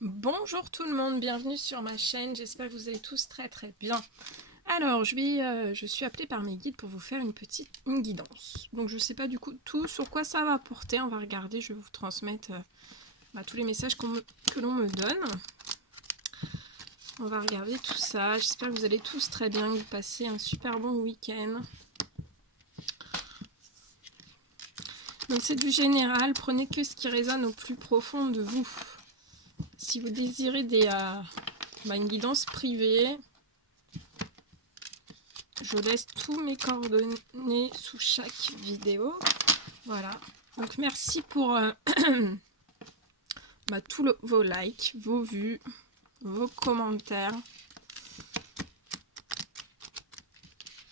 Bonjour tout le monde, bienvenue sur ma chaîne, j'espère que vous allez tous très bien. Alors, je suis appelée par mes guides pour vous faire une guidance. Donc je ne sais pas du coup tout sur quoi ça va porter, on va regarder, je vais vous transmettre tous les messages que l'on me donne. On va regarder tout ça, j'espère que vous allez tous très bien, que vous passez un super bon week-end. Donc c'est du général, prenez que ce qui résonne au plus profond de vous. Si vous désirez une guidance privée, je laisse tous mes coordonnées sous chaque vidéo. Voilà. Donc merci pour tous vos likes, vos vues, vos commentaires.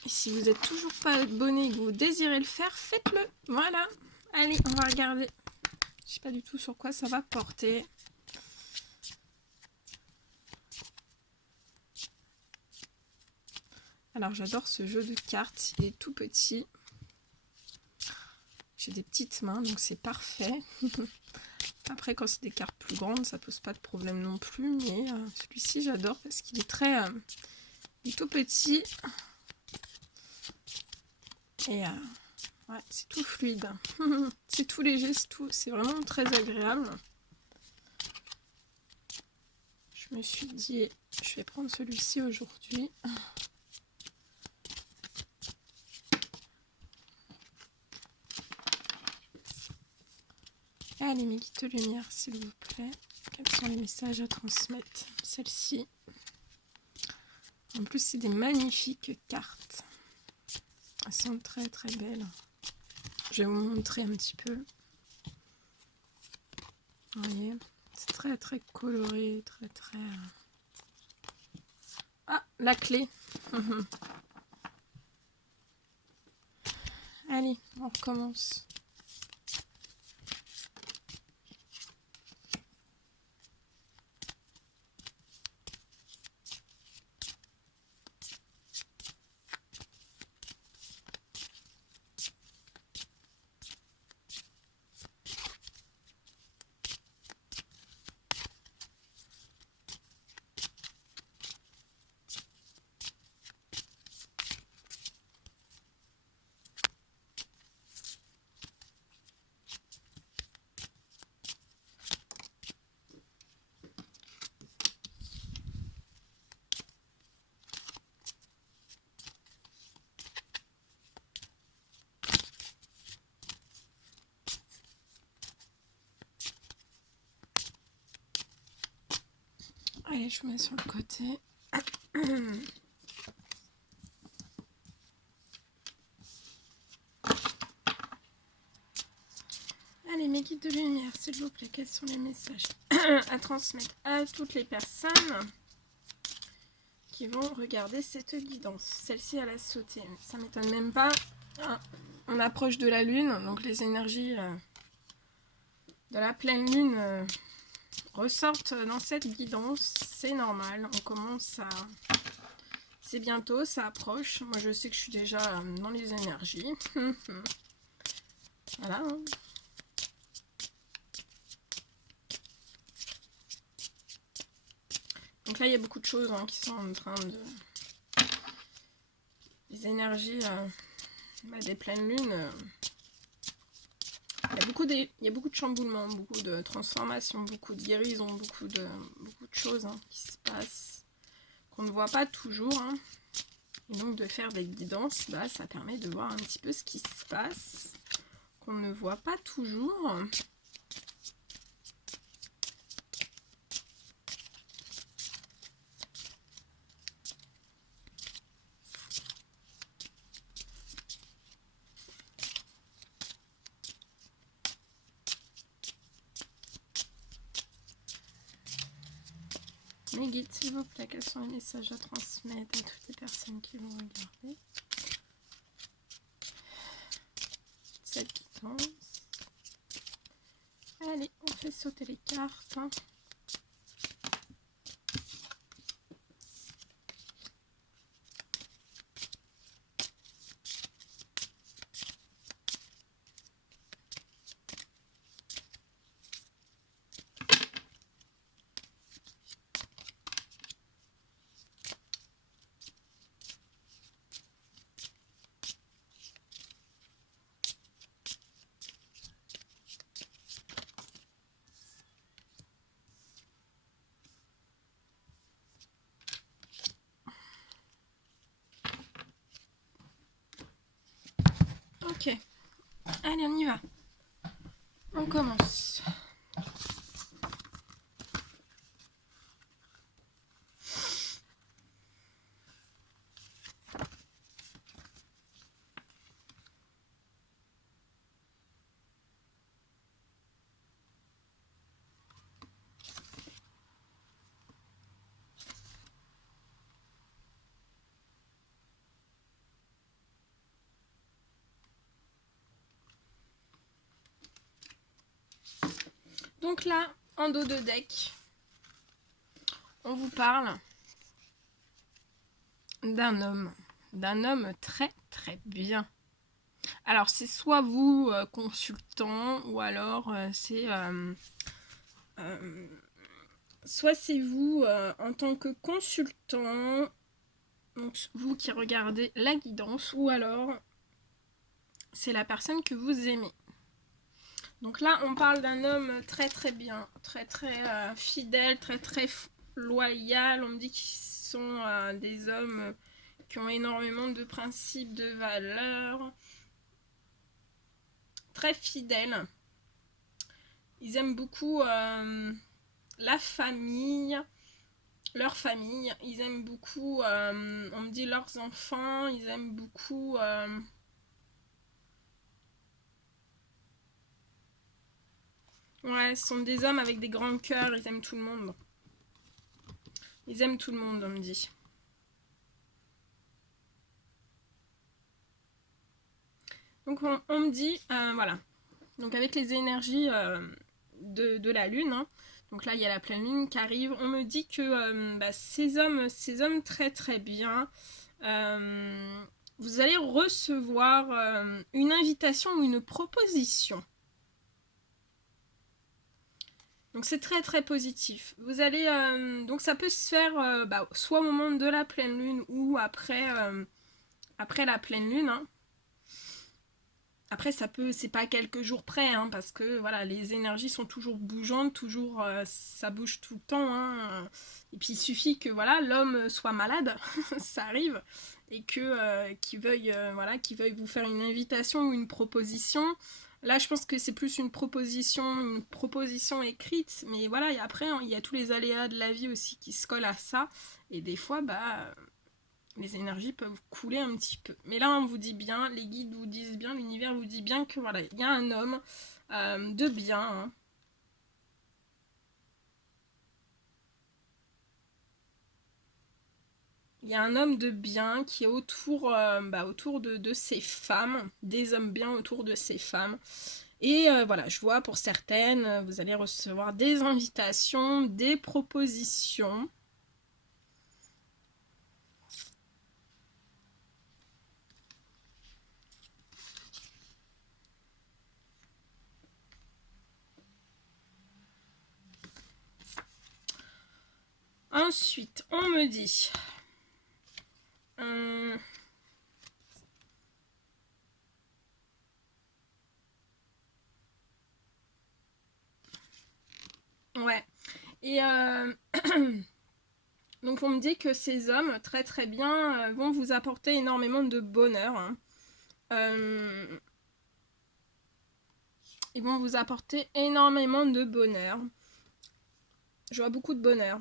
Et si vous n'êtes toujours pas abonné et que vous désirez le faire, faites-le. Voilà. Allez, on va regarder. Je sais pas du tout sur quoi ça va porter. Alors j'adore ce jeu de cartes, il est tout petit. J'ai des petites mains, donc c'est parfait. Après, quand c'est des cartes plus grandes, ça pose pas de problème non plus. Mais celui-ci, j'adore parce qu'il est il est tout petit. Et ouais, c'est tout fluide. C'est tout léger, c'est vraiment très agréable. Je me suis dit, je vais prendre celui-ci aujourd'hui. Allez, mes guides de lumière, s'il vous plaît. Quels sont les messages à transmettre? Celle-ci. En plus, c'est des magnifiques cartes. Elles sont très belles. Je vais vous montrer un petit peu. Vous voyez, c'est très coloré, très... Ah, la clé. Allez, on recommence. Allez, je vous mets sur le côté. Allez, mes guides de lumière, s'il vous plaît, quels sont les messages à transmettre à toutes les personnes qui vont regarder cette guidance? Celle-ci, elle a sauté. Ça m'étonne même pas. On approche de la lune, donc les énergies de la pleine lune ressortent dans cette guidance. C'est normal, on commence à... C'est bientôt, ça approche. Moi, je sais que je suis déjà dans les énergies. Voilà. Donc là, il y a beaucoup de choses qui sont en train de... Les énergies des pleines lunes. Il y a beaucoup de chamboulements, beaucoup de transformations, beaucoup de guérisons, beaucoup de choses qui se passent, qu'on ne voit pas toujours. Et donc de faire des guidances, ça permet de voir un petit peu ce qui se passe, qu'on ne voit pas toujours. Mes guides, s'il vous plaît, quels sont les messages à transmettre à toutes les personnes qui vont regarder cette guidance? Allez, on fait sauter les cartes. Allez, on y va. On commence. Donc là, en dos de deck, on vous parle d'un homme très très bien. Alors c'est soit vous consultant, ou alors soit c'est vous en tant que consultant, donc vous qui regardez la guidance, ou alors c'est la personne que vous aimez. Donc là, on parle d'un homme très très bien, très très fidèle, très très loyal. On me dit qu'ils sont des hommes qui ont énormément de principes, de valeurs, très fidèles. Ils aiment beaucoup la famille, leur famille. Ils aiment beaucoup, on me dit leurs enfants. Ils aiment beaucoup... ouais, ce sont des hommes avec des grands cœurs. Ils aiment tout le monde. Ils aiment tout le monde, on me dit. Donc on me dit, voilà. Donc avec les énergies de la lune, hein, donc là il y a la pleine lune qui arrive, on me dit que ces hommes très très bien, vous allez recevoir une invitation ou une proposition. Donc c'est très très positif. Vous allez donc ça peut se faire soit au moment de la pleine lune ou après la pleine lune. Hein. Après, c'est pas quelques jours près, hein, parce que voilà, les énergies sont toujours bougeantes, toujours, ça bouge tout le temps. Hein, et puis il suffit que voilà, l'homme soit malade, ça arrive, et que qu'il veuille vous faire une invitation ou une proposition. Là, je pense que c'est plus une proposition écrite, mais voilà, et après, hein, il y a tous les aléas de la vie aussi qui se collent à ça, et des fois, les énergies peuvent couler un petit peu. Mais là, on vous dit bien, les guides vous disent bien, l'univers vous dit bien que voilà, il y a un homme de bien. Hein. Il y a un homme de bien qui est autour de ces femmes, des hommes bien autour de ces femmes. Et voilà, je vois pour certaines, vous allez recevoir des invitations, des propositions. Ensuite, on me dit... ouais. Et donc on me dit que ces hommes, très très bien, vont vous apporter énormément de bonheur. Hein. Ils vont vous apporter énormément de bonheur. Je vois beaucoup de bonheur.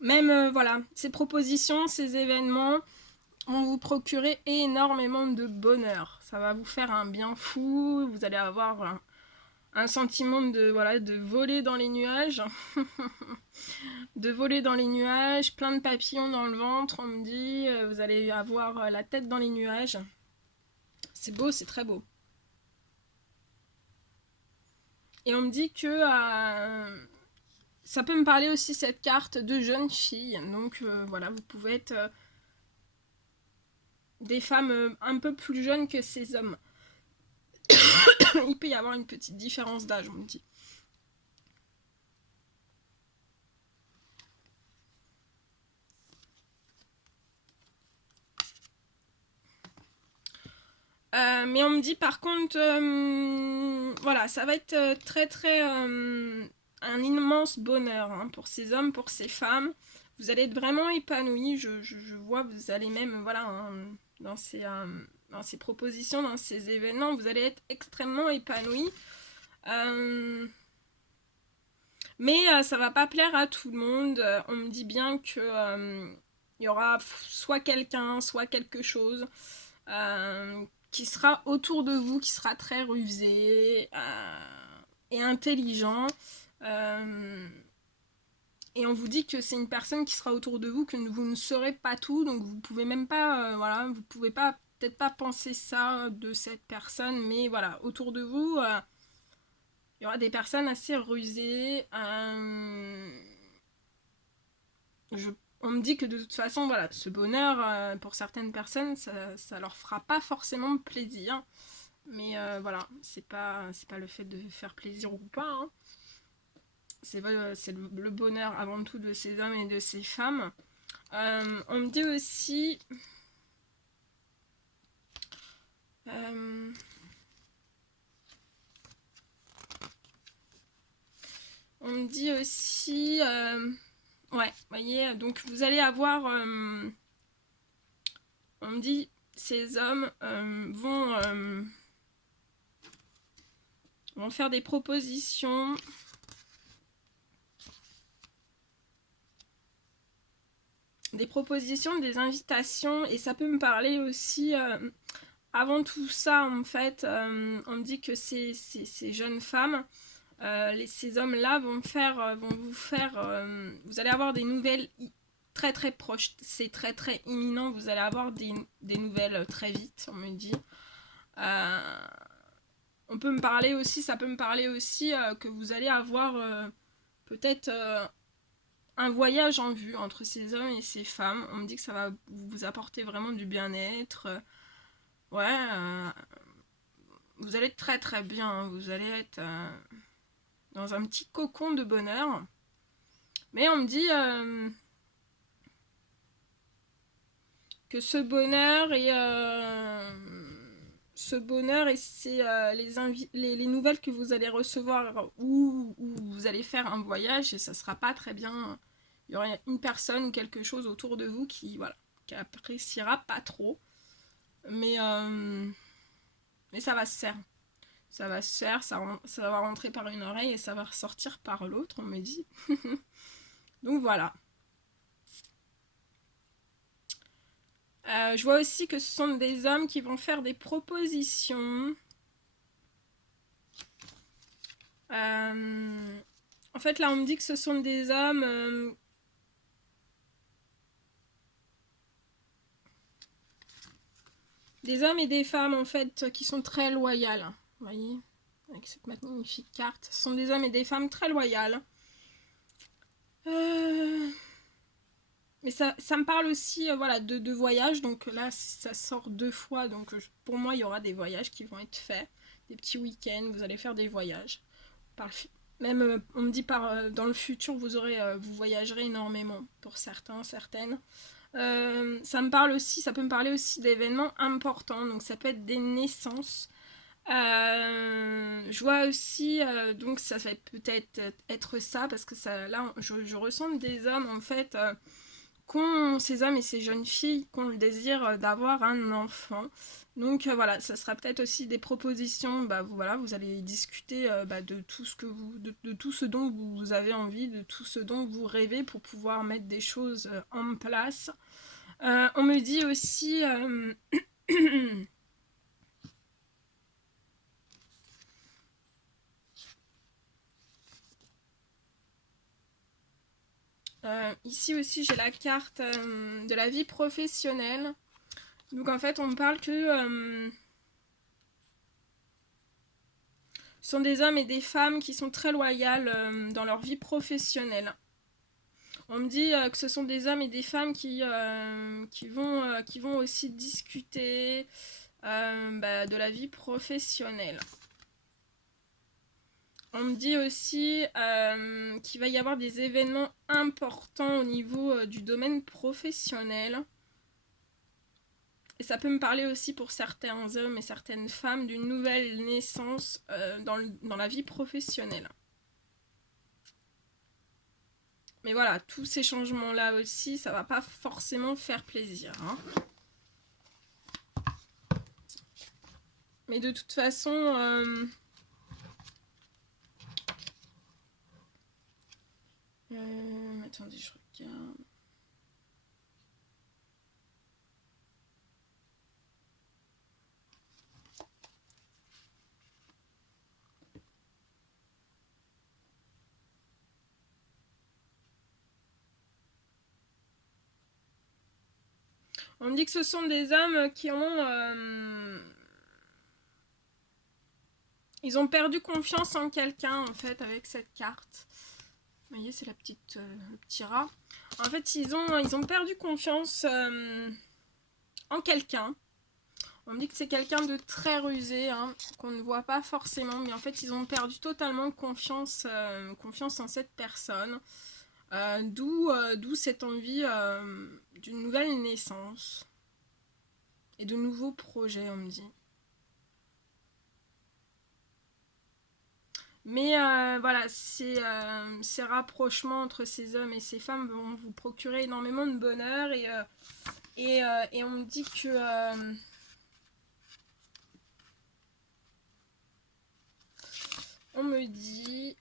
Même, voilà, ces propositions, ces événements vont vous procurer énormément de bonheur. Ça va vous faire un bien fou. Vous allez avoir un sentiment de voler dans les nuages. De voler dans les nuages, plein de papillons dans le ventre, on me dit. Vous allez avoir la tête dans les nuages. C'est beau, c'est très beau. Et on me dit que ça peut me parler aussi, cette carte, de jeune fille. Donc voilà, vous pouvez être des femmes un peu plus jeunes que ces hommes. Il peut y avoir une petite différence d'âge, on me dit. Mais on me dit par contre, voilà, ça va être très très un immense bonheur hein, pour ces hommes, pour ces femmes. Vous allez être vraiment épanouis, je vois, vous allez même, voilà, hein, dans ces dans ces propositions, dans ces événements, vous allez être extrêmement épanoui. Mais ça va pas plaire à tout le monde. On me dit bien que il y aura soit quelqu'un, soit quelque chose qui sera autour de vous, qui sera très rusé et intelligent. Et on vous dit que c'est une personne qui sera autour de vous, que vous ne saurez pas tout, donc vous pouvez même pas, voilà, vous pouvez pas peut-être pas penser ça de cette personne, mais voilà, autour de vous, il y aura des personnes assez rusées. On me dit que de toute façon, voilà, ce bonheur, pour certaines personnes, ça leur fera pas forcément plaisir. Mais voilà, c'est pas le fait de faire plaisir ou pas, hein. C'est le bonheur avant tout de ces hommes et de ces femmes. On me dit aussi... on me dit aussi... ouais, vous voyez, donc vous allez avoir... on me dit, ces hommes vont faire des propositions... des invitations, et ça peut me parler aussi, avant tout ça, en fait, on me dit que ces jeunes femmes, ces hommes-là vont vous faire, vous allez avoir des nouvelles très très proches, c'est très très imminent, vous allez avoir des nouvelles très vite, on me dit. On peut me parler aussi, ça peut me parler aussi que vous allez avoir peut-être un voyage en vue entre ces hommes et ces femmes. On me dit que ça va vous apporter vraiment du bien-être. Ouais, vous allez être très très bien. Hein. Vous allez être dans un petit cocon de bonheur. Mais on me dit que ce bonheur c'est les nouvelles que vous allez recevoir ou vous allez faire un voyage et ça sera pas très bien. Il y aura une personne ou quelque chose autour de vous qui appréciera pas trop. Mais ça va se faire. Ça va se faire, ça va rentrer par une oreille et ça va ressortir par l'autre, on me dit. Donc voilà. Je vois aussi que ce sont des hommes qui vont faire des propositions. En fait, là, on me dit que ce sont des hommes et des femmes, en fait, qui sont très loyales. Vous voyez, avec cette magnifique carte. Ce sont des hommes et des femmes très loyales. Mais ça me parle aussi voilà, de voyages. Donc là, ça sort 2 fois. Donc pour moi, il y aura des voyages qui vont être faits. Des petits week-ends, vous allez faire des voyages. Même, on me dit dans le futur, vous voyagerez énormément pour certains, certaines. Ça peut me parler aussi d'événements importants. Donc ça peut être des naissances. Je vois aussi, donc ça va peut-être être ça, parce que là, je ressens des hommes, en fait, ces hommes et ces jeunes filles qui ont le désir d'avoir un enfant. Donc voilà, ça sera peut-être aussi des propositions, vous allez discuter de tout de tout ce dont vous avez envie, de tout ce dont vous rêvez pour pouvoir mettre des choses en place. On me dit aussi... ici aussi j'ai la carte de la vie professionnelle. Donc en fait on me parle que ce sont des hommes et des femmes qui sont très loyales dans leur vie professionnelle. On me dit que ce sont des hommes et des femmes qui vont aussi discuter de la vie professionnelle. On me dit aussi qu'il va y avoir des événements importants au niveau du domaine professionnel. Et ça peut me parler aussi pour certains hommes et certaines femmes d'une nouvelle naissance dans la vie professionnelle. Mais voilà, tous ces changements-là aussi, ça va pas forcément faire plaisir. Hein. Mais de toute façon, attendez, je regarde. On me dit que ce sont des hommes qui ont... ils ont perdu confiance en quelqu'un, en fait, avec cette carte. Vous voyez, c'est la petite, le petit rat. En fait, ils ont perdu confiance en quelqu'un. On me dit que c'est quelqu'un de très rusé, hein, qu'on ne voit pas forcément. Mais en fait, ils ont perdu totalement confiance en cette personne. D'où cette envie d'une nouvelle naissance. Et de nouveaux projets, on me dit. Mais voilà, ces rapprochements entre ces hommes et ces femmes vont vous procurer énormément de bonheur. Et on me dit que... on me dit...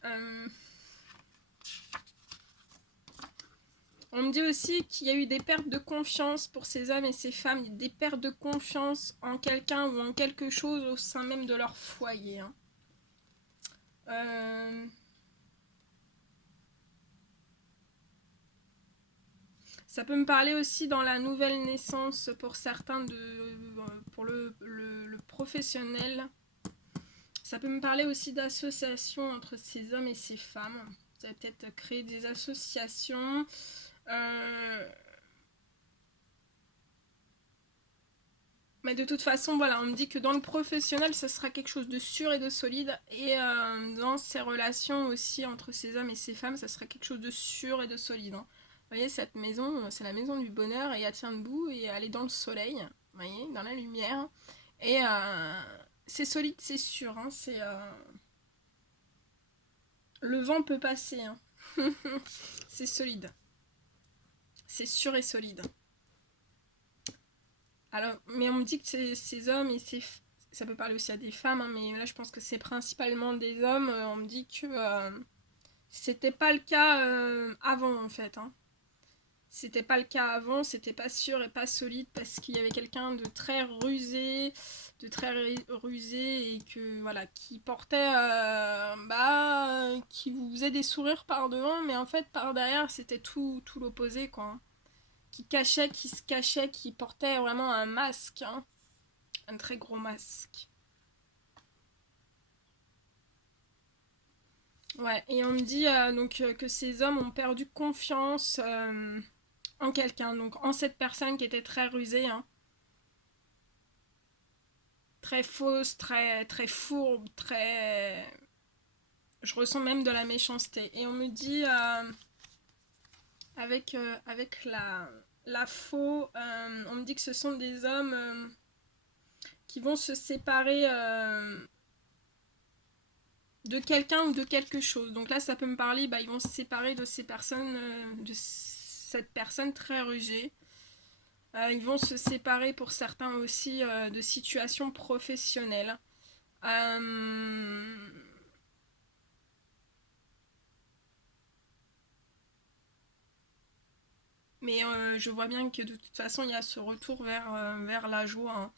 on me dit aussi qu'il y a eu des pertes de confiance pour ces hommes et ces femmes. Des pertes de confiance en quelqu'un ou en quelque chose au sein même de leur foyer. Hein. Ça peut me parler aussi dans la nouvelle naissance pour certains, pour le professionnel. Ça peut me parler aussi d'associations entre ces hommes et ces femmes. Vous allez peut-être créer des associations. Mais de toute façon, voilà, on me dit que dans le professionnel, ça sera quelque chose de sûr et de solide. Et dans ces relations aussi entre ces hommes et ces femmes, ça sera quelque chose de sûr et de solide. Hein. Vous voyez, cette maison, c'est la maison du bonheur et elle tient debout et elle est dans le soleil, vous voyez, dans la lumière. Et c'est solide, c'est sûr. Hein, le vent peut passer. Hein. C'est solide. C'est sûr et solide. Alors, mais on me dit que ces hommes et ça peut parler aussi à des femmes, hein, mais là je pense que c'est principalement des hommes. On me dit que c'était pas le cas avant en fait. Hein. C'était pas le cas avant, c'était pas sûr et pas solide parce qu'il y avait quelqu'un de très rusé, et que voilà, qui portait, qui vous faisait des sourires par devant, mais en fait par derrière c'était tout l'opposé quoi. Hein. Qui se cachait, qui portait vraiment un masque, hein, un très gros masque. Ouais, et on me dit donc que ces hommes ont perdu confiance en quelqu'un, donc en cette personne qui était très rusée, hein, très fausse, très fourbe, très... Je ressens même de la méchanceté. Et on me dit, avec la faux, on me dit que ce sont des hommes qui vont se séparer de quelqu'un ou de quelque chose. Donc là, ça peut me parler, ils vont se séparer de ces personnes, de cette personne très rusée. Ils vont se séparer pour certains aussi de situations professionnelles. Mais je vois bien que de toute façon, il y a ce retour vers la joie, hein,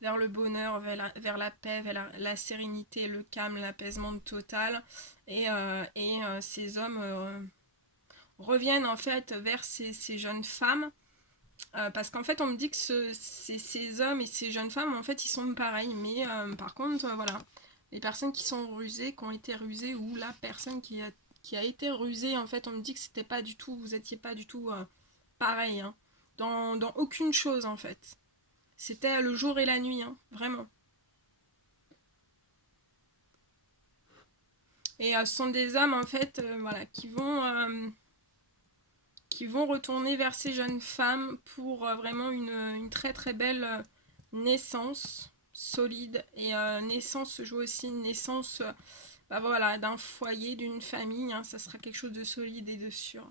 vers le bonheur, vers la paix, vers la sérénité, le calme, l'apaisement total. Et ces hommes reviennent en fait vers ces jeunes femmes. Parce qu'en fait, on me dit que ces hommes et ces jeunes femmes, en fait, ils sont pareils. Mais par contre, voilà, les personnes qui sont rusées, qui ont été rusées, ou la personne qui a été rusée, en fait, on me dit que c'était pas du tout, vous étiez pas du tout pareil, hein, dans aucune chose, en fait. C'était le jour et la nuit, hein, vraiment. Et ce sont des hommes, en fait, voilà, qui vont retourner vers ces jeunes femmes pour vraiment une très très belle naissance solide. Et naissance se joue aussi une naissance voilà, d'un foyer, d'une famille. Hein, ça sera quelque chose de solide et de sûr.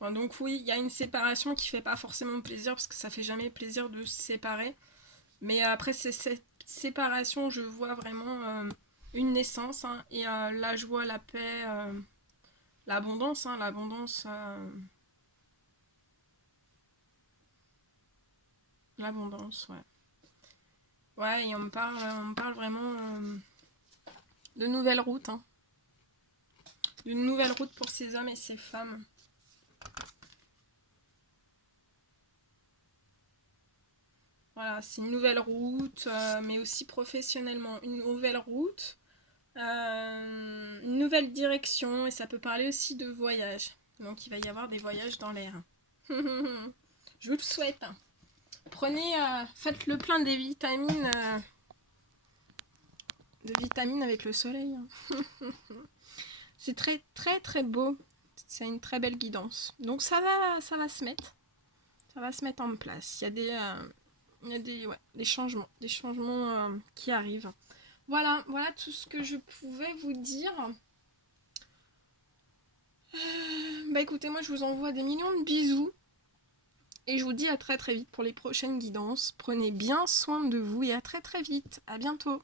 Donc oui, il y a une séparation qui fait pas forcément plaisir, parce que ça fait jamais plaisir de se séparer. Mais après, c'est cette séparation, je vois vraiment une naissance, hein, et la joie, la paix, l'abondance, hein, l'abondance, l'abondance, ouais. Ouais, et on me parle vraiment de nouvelles routes, hein. D'une nouvelle route pour ces hommes et ces femmes. Voilà, c'est une nouvelle route, mais aussi professionnellement, une nouvelle route, une nouvelle direction, et ça peut parler aussi de voyage. Donc il va y avoir des voyages dans l'air. Je vous le souhaite. Prenez, faites le plein des vitamines, de vitamines avec le soleil. C'est très très très beau. C'est une très belle guidance. Donc ça va se mettre. Ça va se mettre en place. Il y a des changements qui arrivent. Voilà tout ce que je pouvais vous dire. Bah écoutez, moi je vous envoie des millions de bisous. Et je vous dis à très très vite pour les prochaines guidances. Prenez bien soin de vous et à très très vite. À bientôt.